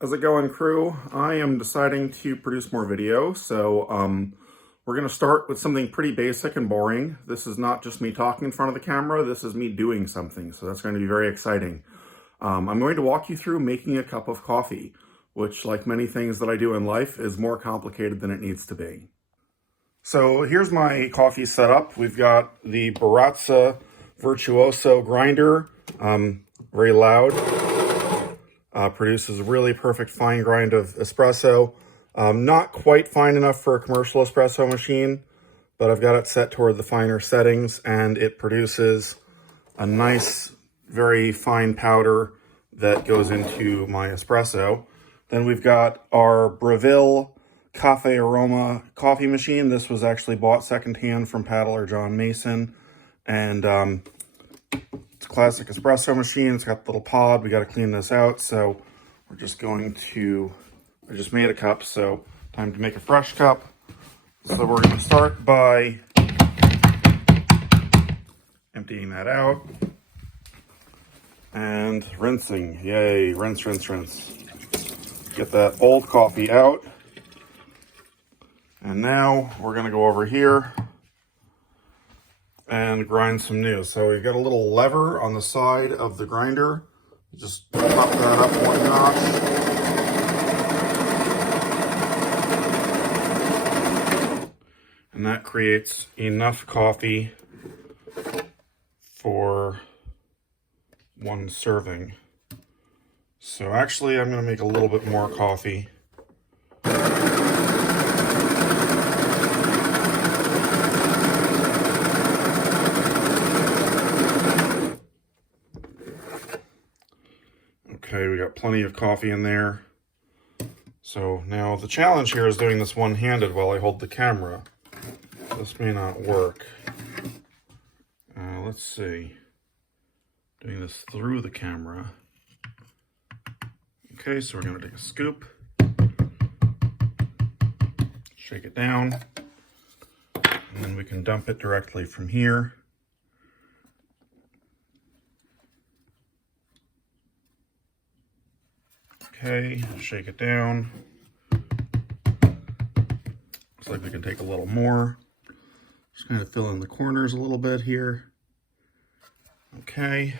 How's it going, crew? I am deciding to produce more video, so we're going to start with something pretty basic and boring. This is not just me talking in front of the camera, this is me doing something, so that's going to be very exciting. I'm going to walk you through making a cup of coffee, which, like many things that I do in life, is more complicated than it needs to be. So here's my coffee setup. We've got the Baratza Virtuoso grinder, very loud. Produces a really perfect fine grind of espresso. Not quite fine enough for a commercial espresso machine, but I've got it set toward the finer settings, and it produces a nice, very fine powder that goes into my espresso. Then we've got our Breville Cafe Aroma coffee machine. This was actually bought secondhand from paddler John Mason, and it's a classic espresso machine. It's got the little pod. We got to clean this out, so we're just going to, I just made a cup, so time to make a fresh cup. So we're going to start by emptying that out and rinsing. Yay, rinse, rinse, rinse. Get that old coffee out. And now we're going to go over here and grind some new. So we've got a little lever on the side of the grinder. Just pop that up one notch. And that creates enough coffee for one serving. So actually, I'm going to make a little bit more coffee. Okay, we got plenty of coffee in there. So now the challenge here is doing this one-handed while I hold the camera. This may not work. Let's see. Doing this through the camera. Okay, so we're going to take a scoop. Shake it down. And then we can dump it directly from here. Okay, shake it down. Looks like we can take a little more. Just kind of fill in the corners a little bit here. Okay.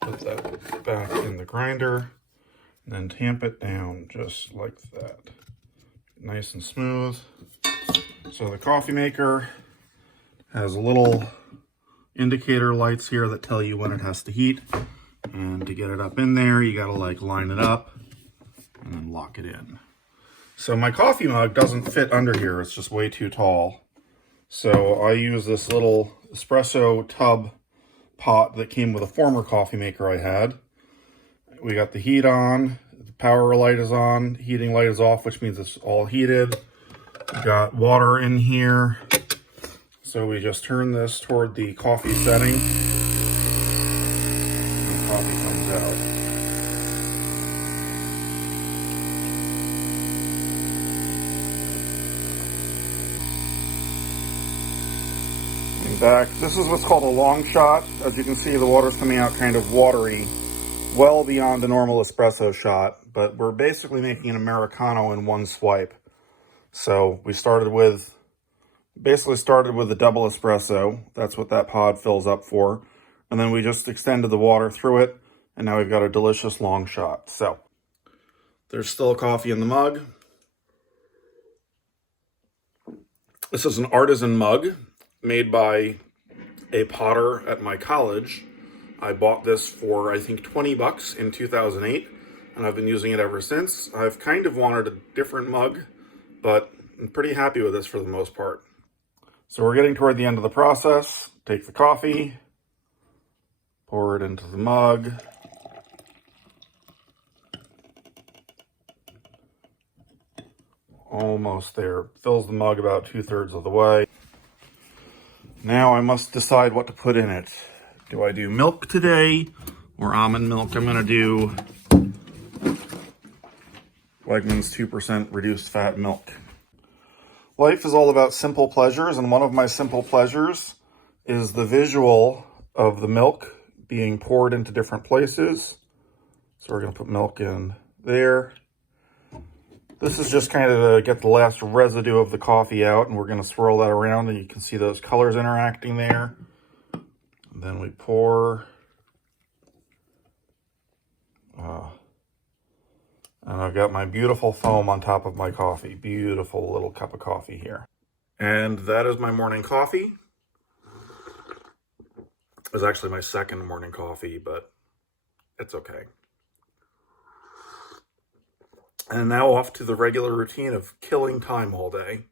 Put that back in the grinder. And then tamp it down just like that. Nice and smooth. So the coffee maker has little indicator lights here that tell you when it has to heat. And to get it up in there, you gotta like line it up and then lock it in. So my coffee mug doesn't fit under here, it's just way too tall. So I use this little espresso tub pot that came with a former coffee maker I had. We got the heat on, the power light is on, heating light is off, which means it's all heated. We got water in here. So we just turn this toward the coffee setting. Coffee comes out. And back. This is what's called a long shot. As you can see, the water's coming out kind of watery, well beyond the normal espresso shot, but we're basically making an Americano in one swipe. So we basically started with a double espresso. That's what that pod fills up for. And then we just extended the water through it, and now we've got a delicious long shot. So there's still coffee in the mug. This is an artisan mug made by a potter at my college. I bought this for, I think, 20 bucks in 2008, and I've been using it ever since. I've kind of wanted a different mug, but I'm pretty happy with this for the most part. So we're getting toward the end of the process. Take the coffee, pour it into the mug. Almost there. Fills the mug about 2/3 of the way. Now I must decide what to put in it. Do I do milk today or almond milk? I'm going to do Wegmans 2% reduced fat milk. Life is all about simple pleasures, and one of my simple pleasures is the visual of the milk being poured into different places. So we're going to put milk in there. This is just kind of to get the last residue of the coffee out, and we're going to swirl that around, and you can see those colors interacting there. And then we pour. And I've got my beautiful foam on top of my coffee. Beautiful little cup of coffee here. And that is my morning coffee. It was actually my second morning coffee, but it's okay. And now off to the regular routine of killing time all day.